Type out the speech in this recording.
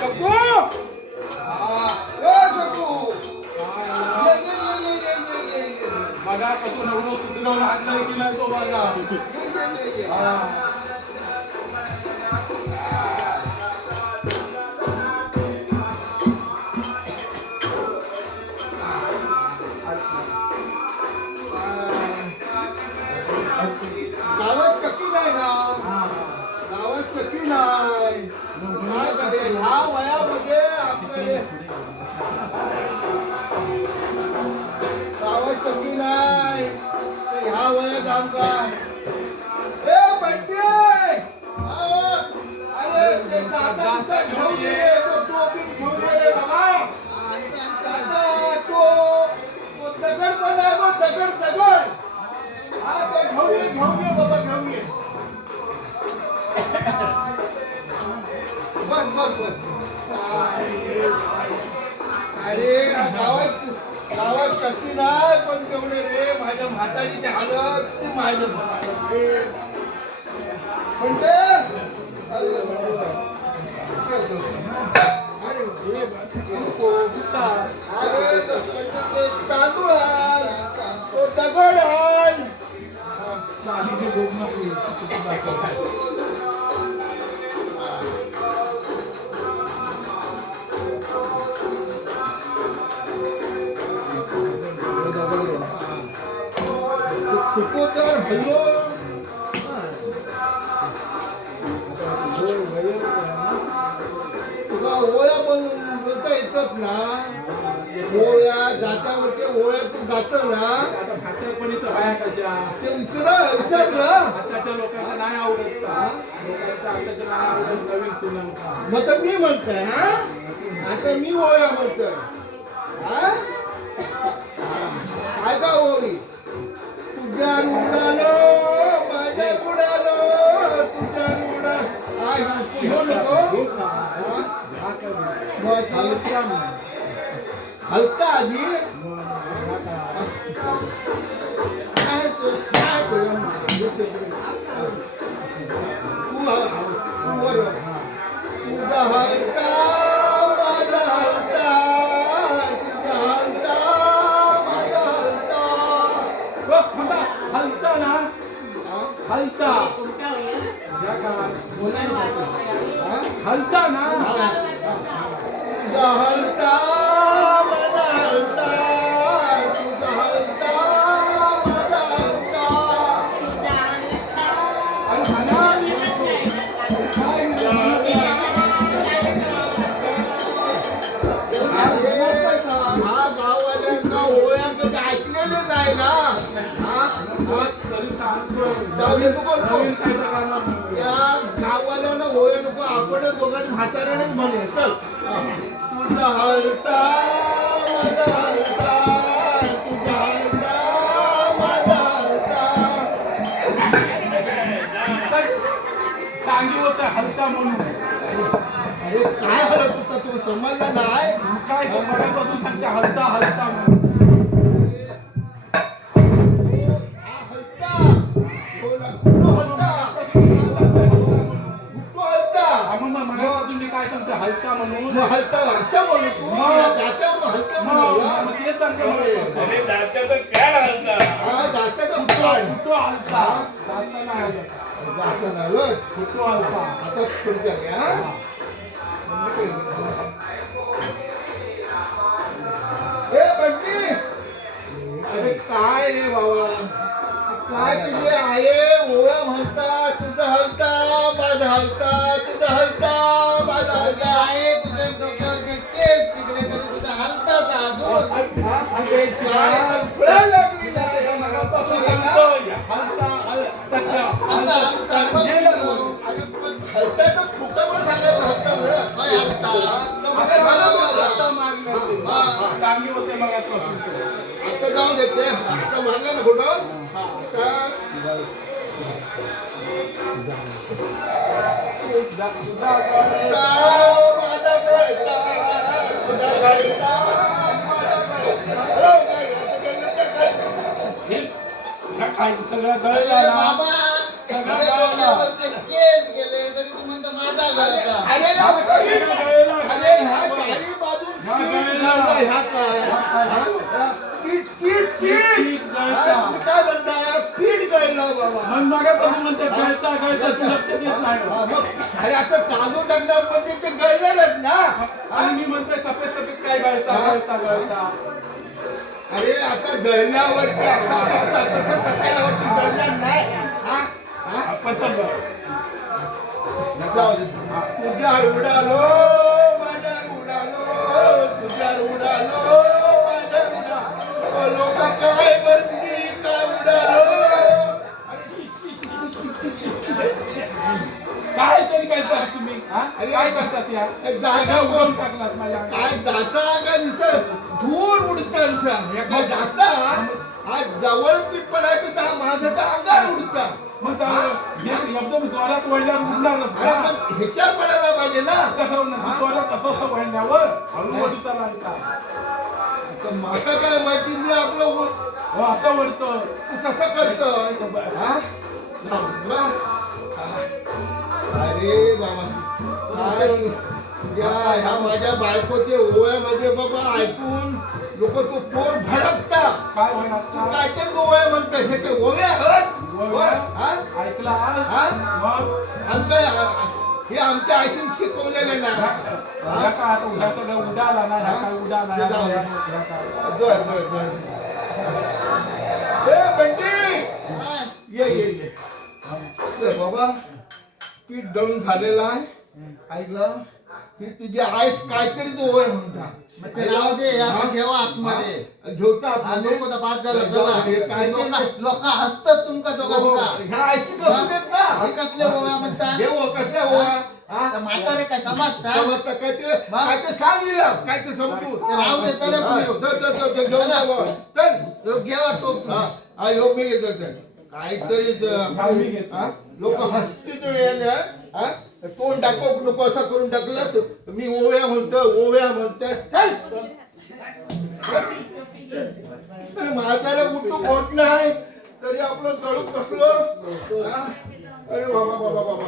शकू शकू मगापासून एवढं सुधरवून आणलंय की नाही तो बघा. गावात चक्की नाही ना गावात चक्की नाही काय करे ह्या वयामध्ये आपले गावात चक्की नाही तर ह्या वयात आमका ए बंटे अरे ते दादा घेऊन ये तो टोपी घेऊन ये रे बाबा दादा तो दगड पण आहे बघ दगड दगड हा ते घेऊन ये बाबा घेऊन ये बस बस बस अरे गावात गावात चक्की नाही पण तेवढे रे माझ्या म्हातारीची हालत ती माझ्या रे म्हणजे अरे अरे तांदूळ आण तो दगड आण तर हल्लो तुला ओळ्या पण बोलता येतात ना ओळ्या जात्यावरती ओळ्या तू जात ना पण इथं बाया कशा ते विचारलं आताच्या लोकांना नाही आवडत का लोकांच्या आताच्या नाही आवडत नवीन सुनांका मग तर मी म्हणतोय हा आता मी ओळ्या म्हणतोय हा काय का ओळी तुझ्या उडालो माझ्या उडालो तुझ्या उडा घेऊ नको हलका आधी तुझा हलका माझा हलका तुझा हलका माझा हलका हलता ना हलता हलता ना तुझा हलता माझा हलता तुझा हलता माझा हलता हा गाववाल्यांना ओळ्या कधी ऐकलेले नाही ना त्या गाववाल्यांना ओळ्या नको आपण दोघांनी म्हाताऱ्यानेच म्हणे चल तुझा हलता माझा हलता तुझा हलता माझा हलता सांगी होतं हलता म्हणून अरे काय हलत होता तुला समजलं नाही काय मनापासून सांगते हलता हलता काय सांगते हलका म्हणून हलता असं बोलू तू जात्यावर हलका म्हणून ते सांगते जात्याचा काय हलता जात्याचा फुटो हलता जाता नाही जाता नाही फुटो हलता आता पुढच्या घ्या ए बंटी अरे काय रे बाबा काय तुझे आहे ओळा म्हणता तुझा हलता माझा हलता तुझा हलता माझा हलता आहे तुझ्या डोक्यावर केस तिकडे तरी तुझा हलता लागली हलताचं फुटा पण सांगायचं हलता चांगली होते मग आता जाऊन देते आता मारलं ना फोटो काय सगळं गळलं बाबा केस गेले तरी तू म्हणता माझा गळता अरे ह्या काय हा? पीठ पीठ पीठ हा, तुम्ही काय म्हणताय पीठ गळलं बाबा मग मागापासून म्हणते गळता गळता तू लक्ष देत नाही हा, मग अरे आता तांदूळ टाकणार म्हणजे ते गळणारच ना आणि मी म्हणतोय सफेद सफेद काय गळता गळता गळता अरे आता गळल्यावरती असं सकाळवरती गळणार नाही हा हा आपण तर जाऊ दे. तुझ्यावर उडालो माझ्यावर उडालो तुझ्यावर उडालो माझ्यावर उडालो लोक काय म्हणती काय उडालो काय तरी करतास तुम्ही हा? काय करतास या जागा उडवून टाकलास माझ्या काय जाता का दिसत धूर उडता दिसत काय जाता आज जवळ पीठ पडायचं तर माझं तर अंगार उडता मग तर एकदम जोरात वळल्यावर उडणारच अरे ना. पण ह्याच्यावर पडायला पाहिजे ना कसं होणार जोरात कसं वळल्यावर हळूहळूचा लागता तर माझं काय माहिती मी आपलं हो असं वळतं कसं करतोय हा? जाऊ दे, बा. अरे बाबा काय उद्या ह्या माझ्या बायकोचे ओव्या माझे बाबा ऐकून लोक तो पोर भडकता काय तू म्हणतात काहीतरी ओव्या म्हणतात हे काय ओव्या आहात ओव्या? हा? ऐकला हा? मग आमच्या हे आमच्या आईशीन शिकवलेलं ना ह्या का आता उद्या सगळं उडाला ना ह्या काय उडाला ह्या जाऊ दे. काय जोर जोर जोर ए बंटी ये चल बाबा पीठ दळून झालेलं आहे ऐकलं की तुझी आईस काहीतरी तो ओय म्हणता मग ते राहू दे आपण घेऊ आतमध्ये घेऊता हा, नको तर बाद झालं हे काय चला ते- लोक हसतात तुमका जोगा ह्या आईची कसं देत ना हे कसले ओव्या म्हणतात घेऊ कसल्या ओवा तर म्हातारे काय समजता समजतं काय ते सांगितलं काय ते समजू ते राहू दे तर तुम्ही घेऊन जा बाबा. चल घेवा टोप हा हा, ह्यो मी घेतो ते. काहीतरी मी घेतो. लोक हसतील हा तोंड दाखव नको असं करून टाकलं मी ओव्या म्हणतो चल अरे म्हातारा उठून होत नाही तरी आपलं जळू कसलं हा? अरे बाबा बाबा बाबा